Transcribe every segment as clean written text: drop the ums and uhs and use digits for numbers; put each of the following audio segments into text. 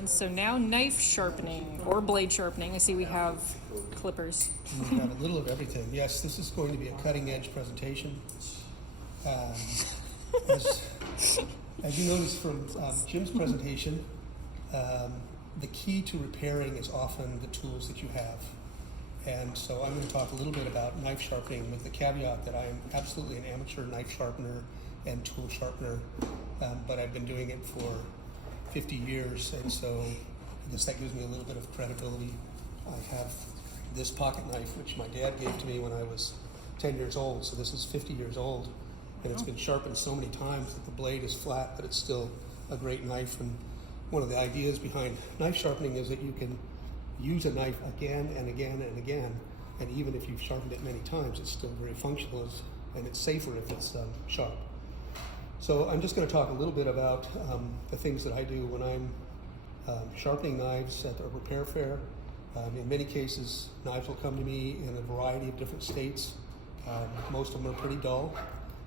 And so now knife sharpening or blade sharpening. I see we have clippers. We have a little of everything. Yes, this is going to be a cutting edge presentation. As you noticed from Jim's presentation, the key to repairing is often the tools that you have. And so I'm going to talk a little bit about knife sharpening with the caveat that I am absolutely an amateur knife sharpener and tool sharpener, but I've been doing it for 50 years, and so I guess that gives me a little bit of credibility. I have this pocket knife, which my dad gave to me when I was 10 years old, so this is 50 years old, and it's been sharpened so many times that the blade is flat, but it's still a great knife. And one of the ideas behind knife sharpening is that you can use a knife again and again and again, and even if you've sharpened it many times, it's still very functional, and it's safer if it's sharp. So I'm just going to talk a little bit about the things that I do when I'm sharpening knives at a repair fair. In many cases, knives will come to me in a variety of different states. Most of them are pretty dull.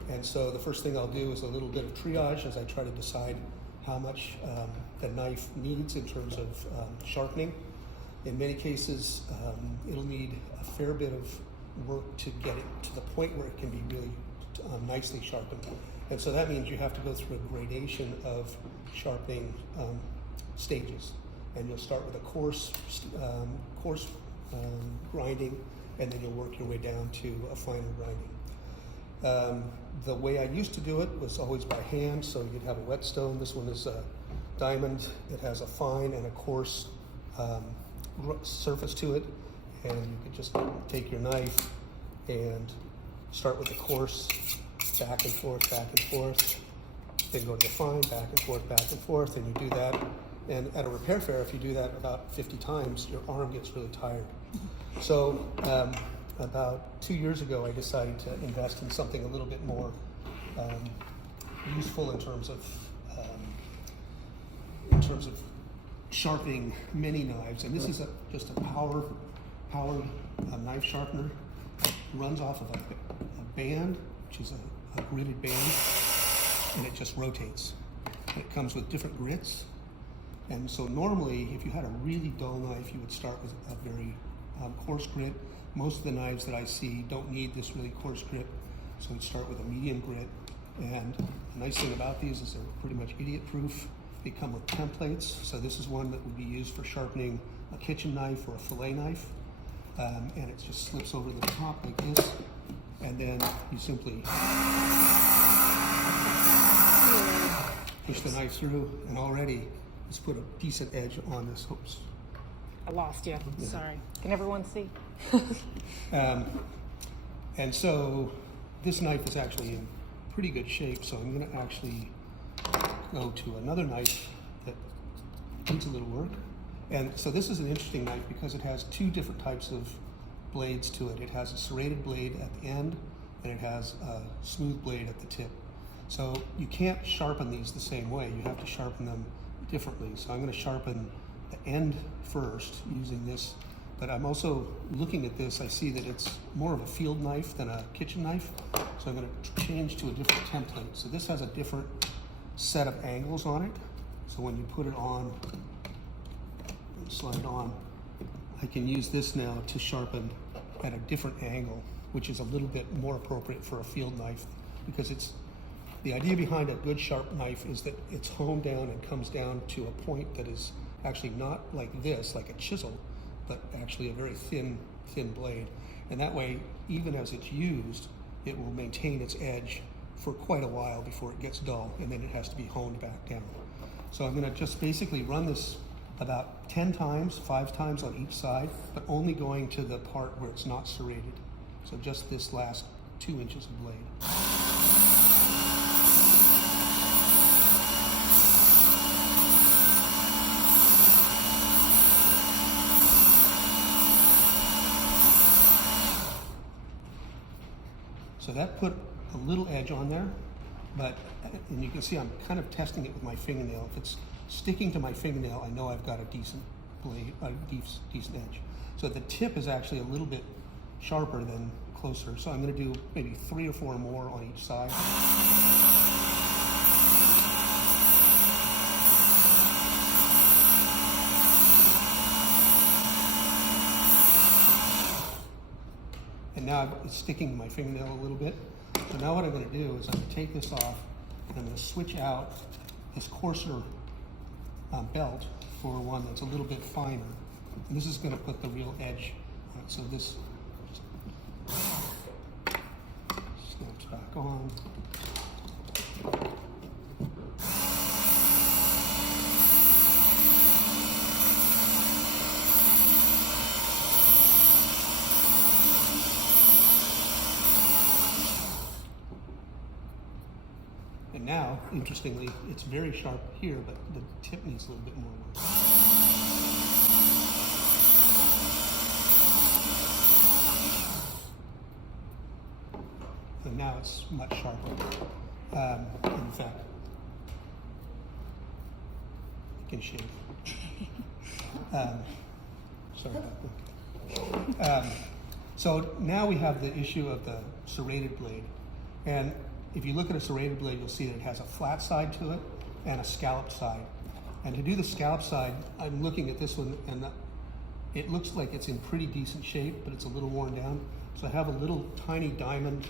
And so the first thing I'll do is a little bit of triage as I try to decide how much the knife needs in terms of sharpening. In many cases, it'll need a fair bit of work to get it to the point where it can be really nicely sharpened. And so that means you have to go through a gradation of sharpening stages. And you'll start with a coarse grinding, and then you'll work your way down to a finer grinding. The way I used to do it was always by hand, so you'd have a whetstone. This one is a diamond. It has a fine and a coarse surface to it, and you could just take your knife and start with the coarse, back and forth, then go to the fine, back and forth, and you do that. And at a repair fair, if you do that about 50 times, your arm gets really tired. So about 2 years ago, I decided to invest in something a little bit more useful in terms of sharpening many knives. And this is just a powered knife sharpener. It runs off of a band, which is a gridded band, and it just rotates. It comes with different grits. And so normally, if you had a really dull knife, you would start with a very coarse grit. Most of the knives that I see don't need this really coarse grit, so we'd start with a medium grit. And the nice thing about these is they're pretty much idiot-proof. They come with templates, so this is one that would be used for sharpening a kitchen knife or a fillet knife. And it just slips over the top like this, and then you simply push the knife through, and already it's put a decent edge on this. Oops. I lost you. Yeah. Sorry. Can everyone see? And so this knife is actually in pretty good shape, so I'm going to actually go to another knife that needs a little work. And so this is an interesting knife because it has two different types of blades to it. It has a serrated blade at the end, and it has a smooth blade at the tip. So you can't sharpen these the same way. You have to sharpen them differently. So I'm going to sharpen the end first using this, but I'm also looking at this, I see that it's more of a field knife than a kitchen knife. So I'm going to change to a different template. So this has a different set of angles on it. So when you put it on, slide it on, I can use this now to sharpen at a different angle, which is a little bit more appropriate for a field knife, because the idea behind a good sharp knife is that it's honed down and comes down to a point that is actually not like this, like a chisel, but actually a very thin blade. And that way, even as it's used, it will maintain its edge for quite a while before it gets dull, and then it has to be honed back down. So I'm going to just basically run this about 10 times, 5 times on each side, but only going to the part where it's not serrated. So just this last 2 inches of blade. So that put a little edge on there, and you can see I'm kind of testing it with my fingernail. If it's sticking to my fingernail, I know I've got a decent blade, a decent edge. So the tip is actually a little bit sharper than closer. So I'm going to do maybe 3 or 4 more on each side. And now it's sticking to my fingernail a little bit. So now what I'm going to do is I'm going to take this off, and I'm going to switch out this coarser belt for one that's a little bit finer. And this is going to put the real edge on it. So this snaps back on. And now, interestingly, it's very sharp here, but the tip needs a little bit more work. And now it's much sharper. In fact, I can shave. Sorry about that. So now we have the issue of the serrated blade. And if you look at a serrated blade, you'll see that it has a flat side to it and a scalloped side. And to do the scalloped side, I'm looking at this one, and it looks like it's in pretty decent shape, but it's a little worn down. So I have a little tiny diamond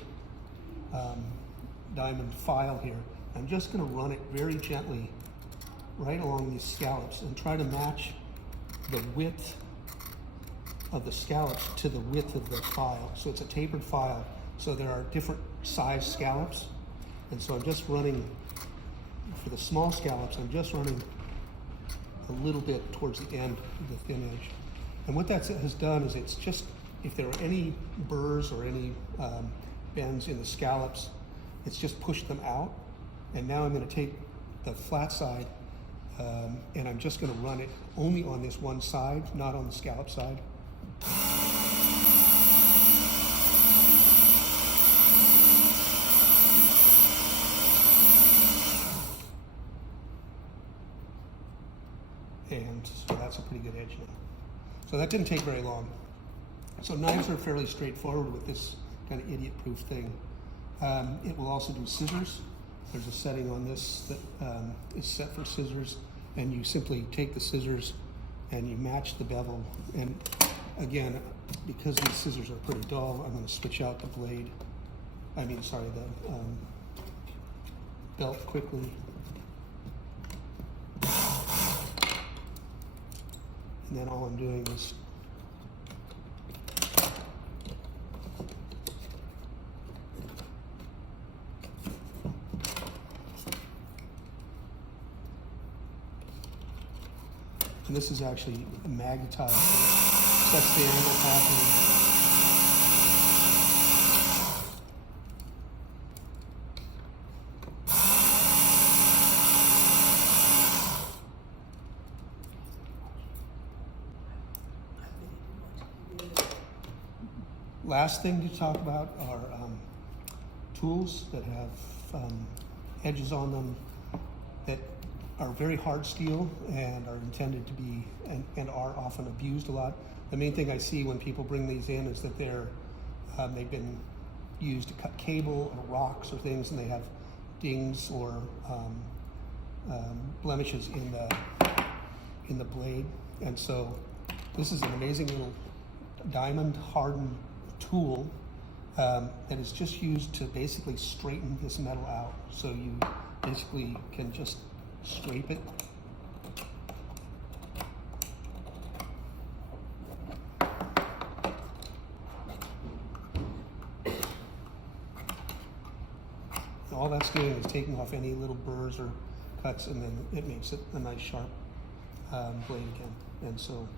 file here. I'm just going to run it very gently right along these scallops and try to match the width of the scallops to the width of the file. So it's a tapered file. So there are different size scallops. And so I'm just running, for the small scallops, I'm just running a little bit towards the end of the thin edge. And what that has done is it's just, if there are any burrs or any bends in the scallops, it's just pushed them out. And now I'm going to take the flat side and I'm just going to run it only on this one side, not on the scallop side. And so that's a pretty good edge now. So that didn't take very long. So knives are fairly straightforward with this kind of idiot-proof thing. It will also do scissors. There's a setting on this that is set for scissors, and you simply take the scissors and you match the bevel. And again, because these scissors are pretty dull, I'm going to switch out the blade. The belt quickly. And then all I'm doing is and this is actually magnetized. So that's the angle happening. Last thing to talk about are tools that have edges on them that are very hard steel and are intended to be and are often abused a lot. The main thing I see when people bring these in is that they've been used to cut cable or rocks or things, and they have dings or blemishes in the blade. And so this is an amazing little diamond hardened tool that is just used to basically straighten this metal out. So you basically can just scrape it. And all that's doing is taking off any little burrs or cuts, and then it makes it a nice sharp blade again. And so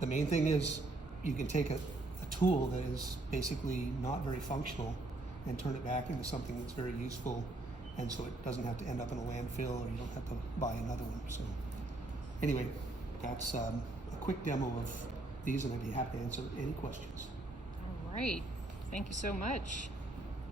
the main thing is you can take a tool that is basically not very functional and turn it back into something that's very useful, and so it doesn't have to end up in a landfill, or you don't have to buy another one. So anyway, that's a quick demo of these, and I'd be happy to answer any questions. All right. Thank you so much.